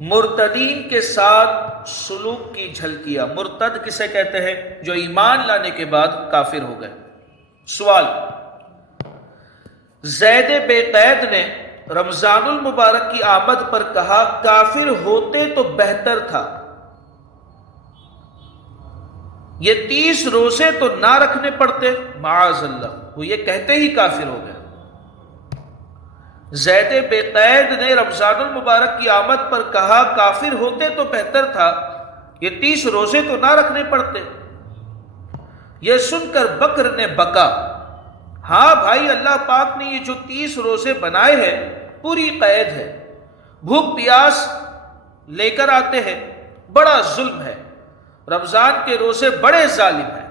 مرتدین کے ساتھ سلوک کی جھلکیاں۔ مرتد کسے کہتے ہیں؟ جو ایمان لانے کے بعد کافر ہو گئے۔ سوال، زید بے قید نے رمضان المبارک کی آمد پر کہا کافر ہوتے تو بہتر تھا، یہ 30 روزے تو نہ رکھنے پڑتے، معاذ اللہ، وہ یہ کہتے ہی کافر ہو گئے۔ زید بے قید نے رمضان المبارک کی آمد پر کہا کافر ہوتے تو بہتر تھا، یہ 30 روزے تو نہ رکھنے پڑتے۔ یہ سن کر بکر نے بکا، ہاں بھائی، اللہ پاک نے یہ جو 30 روزے بنائے ہیں پوری قید ہے، بھوک پیاس لے کر آتے ہیں، بڑا ظلم ہے، رمضان کے روزے بڑے ظالم ہیں،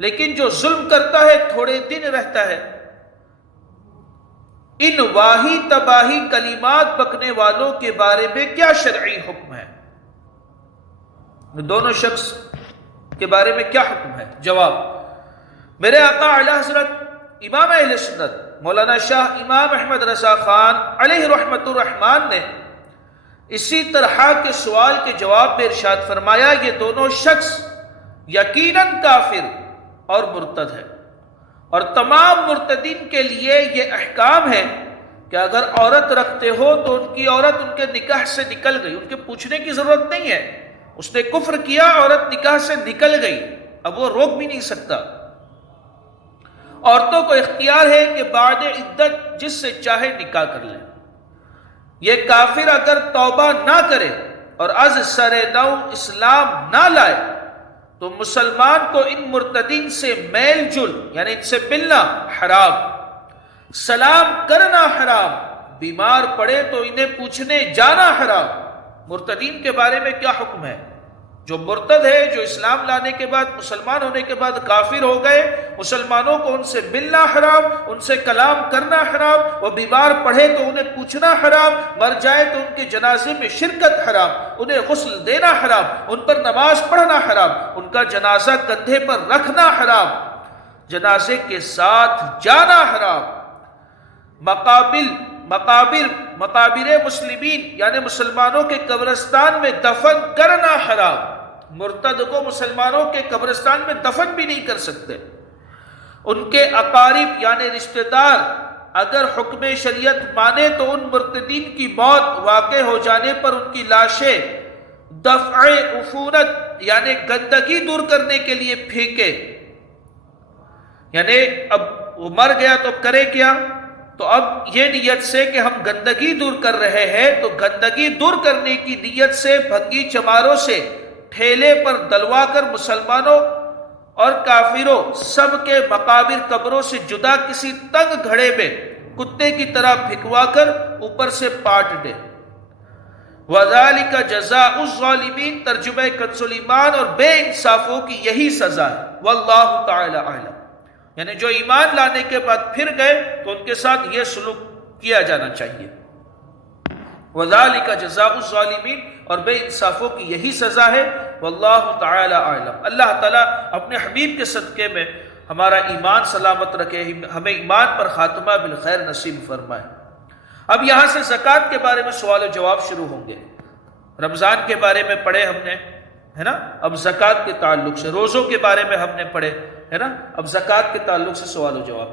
لیکن جو ظلم کرتا ہے تھوڑے دن رہتا ہے۔ ان واہی تباہی کلمات بکنے والوں کے بارے میں کیا شرعی حکم ہے؟ دونوں شخص کے بارے میں کیا حکم ہے؟ جواب، میرے آقا اعلی حضرت امام اہل سنت مولانا شاہ امام احمد رضا خان علیہ رحمت الرحمن نے اسی طرح کے سوال کے جواب میں ارشاد فرمایا، یہ دونوں شخص یقیناً کافر اور مرتد ہے، اور تمام مرتدین کے لیے یہ احکام ہے کہ اگر عورت رکھتے ہو تو ان کی عورت ان کے نکاح سے نکل گئی، ان کے پوچھنے کی ضرورت نہیں ہے، اس نے کفر کیا، عورت نکاح سے نکل گئی، اب وہ روک بھی نہیں سکتا۔ عورتوں کو اختیار ہے کہ بعد عدت جس سے چاہے نکاح کر لے۔ یہ کافر اگر توبہ نہ کرے اور از سر نو اسلام نہ لائے تو مسلمان کو ان مرتدین سے میل جل یعنی ان سے ملنا حرام، سلام کرنا حرام، بیمار پڑے تو انہیں پوچھنے جانا حرام۔ مرتدین کے بارے میں کیا حکم ہے؟ جو مرتد ہے، جو اسلام لانے کے بعد مسلمان ہونے کے بعد کافر ہو گئے، مسلمانوں کو ان سے ملنا حرام، ان سے کلام کرنا حرام، وہ بیمار پڑے تو انہیں پوچھنا حرام، مر جائے تو ان کے جنازے میں شرکت حرام، انہیں غسل دینا حرام، ان پر نماز پڑھنا حرام، ان کا جنازہ کندھے پر رکھنا حرام، جنازے کے ساتھ جانا حرام، مقابر مسلمین یعنی مسلمانوں کے قبرستان میں دفن کرنا حرام۔ مرتد کو مسلمانوں کے قبرستان میں دفن بھی نہیں کر سکتے۔ ان کے اقارب یعنی رشتہ دار اگر حکم شریعت مانے تو ان مرتدین کی موت واقع ہو جانے پر ان کی لاشیں دفع عفونت یعنی گندگی دور کرنے کے لیے پھینکے، یعنی اب وہ مر گیا تو کرے کیا؟ تو اب یہ نیت سے کہ ہم گندگی دور کر رہے ہیں تو گندگی دور کرنے کی نیت سے بھنگی چماروں سے ٹھیلے پر دلوا کر مسلمانوں اور کافروں سب کے مقابر قبروں سے جدا کسی تنگ گھڑے میں کتے کی طرح پھکوا کر اوپر سے پاٹ دے۔ وَذَلِكَ جَزَاءُ الظَّالِمِينَ ترجمہ کنز ایمان، اور بے انصافوں کی یہی سزا ہے۔ واللہ تعالی اعلم، یعنی جو ایمان لانے کے بعد پھر گئے تو ان کے ساتھ یہ سلوک کیا جانا چاہیے۔ وَذَلِكَ جَزَاءُ الظَّالِمِينَ، اور بے انصافوں کی یہی سزا ہے۔ واللہ تعالی اعلم۔ اللہ تعالیٰ اپنے حبیب کے صدقے میں ہمارا ایمان سلامت رکھے، ہمیں ایمان پر خاتمہ بالخیر نصیب فرمائے۔ اب یہاں سے زکوٰۃ کے بارے میں سوال و جواب شروع ہوں گے۔ رمضان کے بارے میں پڑھے ہم نے، ہے نا، اب زکوٰۃ کے تعلق سے، روزوں کے بارے میں ہم نے پڑھے، ہے نا، اب زکوٰۃ کے تعلق سے سوال و جواب۔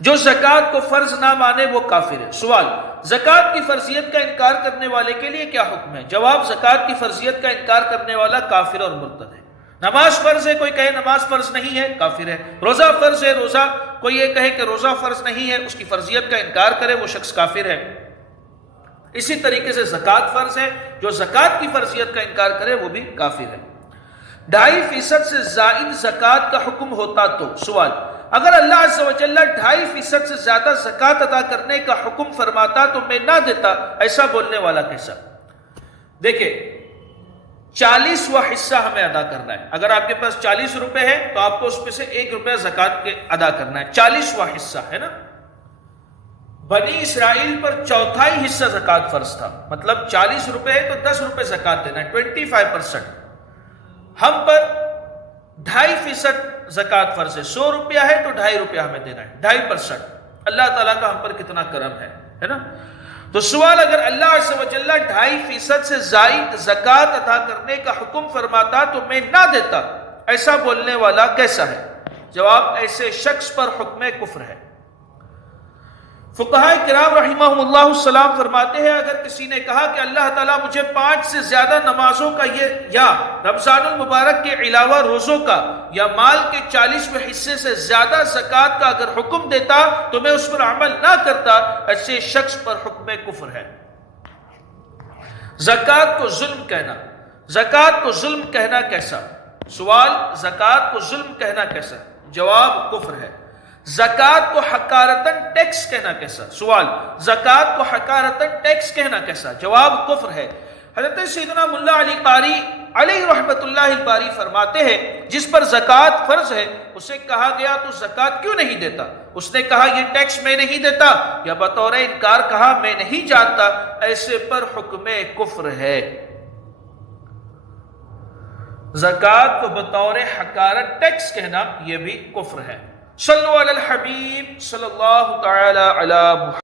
جو زکوٰۃ کو فرض نہ مانے وہ کافر ہے۔ سوال، زکوٰۃ کی فرضیت کا انکار کرنے والے کے لیے کیا حکم ہے؟ جواب، زکوٰۃ کی فرضیت کا انکار کرنے والا کافر اور مرتد ہے۔ نماز فرض ہے، کوئی کہے نماز فرض نہیں ہے، کافر ہے۔ روزہ فرض ہے، روزہ کوئی یہ کہے کہ روزہ فرض نہیں ہے، اس کی فرضیت کا انکار کرے، وہ شخص کافر ہے۔ اسی طریقے سے زکوٰۃ فرض ہے، جو زکوٰۃ کی فرضیت کا انکار کرے وہ بھی کافر ہے۔ 2.5% سے زائد زکوٰۃ کا حکم ہوتا تو، سوال، اگر اللہ عز و جل 2.5% سے زیادہ زکوٰۃ ادا کرنے کا حکم فرماتا تو میں نہ دیتا، ایسا بولنے والا کیسا؟ دیکھیں، 40واں حصہ ہمیں ادا کرنا ہے۔ اگر آپ کے پاس 40 روپے ہے تو آپ کو اس میں سے 1 روپیہ زکوٰۃ کے ادا کرنا ہے، 40واں حصہ ہے نا۔ بنی اسرائیل پر 1/4 حصہ زکوٰۃ فرض تھا، مطلب 40 روپے ہے تو 10 روپے زکوٰۃ دینا ہے، 25%۔ ہم پر 2.5% زکوٰۃ فرض ہے، 100 روپیہ ہے تو 2.5 روپیہ ہمیں دینا ہے، 2.5%۔ اللہ تعالیٰ کا ہم پر کتنا کرم ہے ہے نا؟ تو سوال، اگر اللہ عز و جل 2.5% سے زائد زکوٰۃ ادا کرنے کا حکم فرماتا تو میں نہ دیتا، ایسا بولنے والا کیسا ہے؟ جواب، ایسے شخص پر حکم کفر ہے۔ فقہائے کرام رحمہم اللہ السلام فرماتے ہیں، اگر کسی نے کہا کہ اللہ تعالیٰ مجھے 5 سے زیادہ نمازوں کا یا رمضان المبارک کے علاوہ روزوں کا یا مال کے 40ویں حصے سے زیادہ زکوٰۃ کا اگر حکم دیتا تو میں اس پر عمل نہ کرتا، ایسے شخص پر حکم کفر ہے۔ زکوٰۃ کو ظلم کہنا، زکوٰۃ کو ظلم کہنا کیسا؟ سوال، زکوٰۃ کو ظلم کہنا کیسا؟ جواب، کفر ہے۔ زکوٰۃ کو حقارتاً ٹیکس کہنا کیسا؟ سوال، زکوٰۃ کو حقارتاً ٹیکس کہنا کیسا؟ جواب، کفر ہے۔ حضرت سیدنا ملا علی قاری علیہ رحمت اللہ الباری فرماتے ہیں، جس پر زکوٰۃ فرض ہے اسے کہا گیا تو زکوٰۃ کیوں نہیں دیتا؟ اس نے کہا یہ ٹیکس میں نہیں دیتا، یا بطور انکار کہا میں نہیں جانتا، ایسے پر حکم کفر ہے۔ زکوٰۃ کو بطور حقارت ٹیکس کہنا یہ بھی کفر ہے۔ صلو علی الحبیب صلی اللہ تعالی علی محمد۔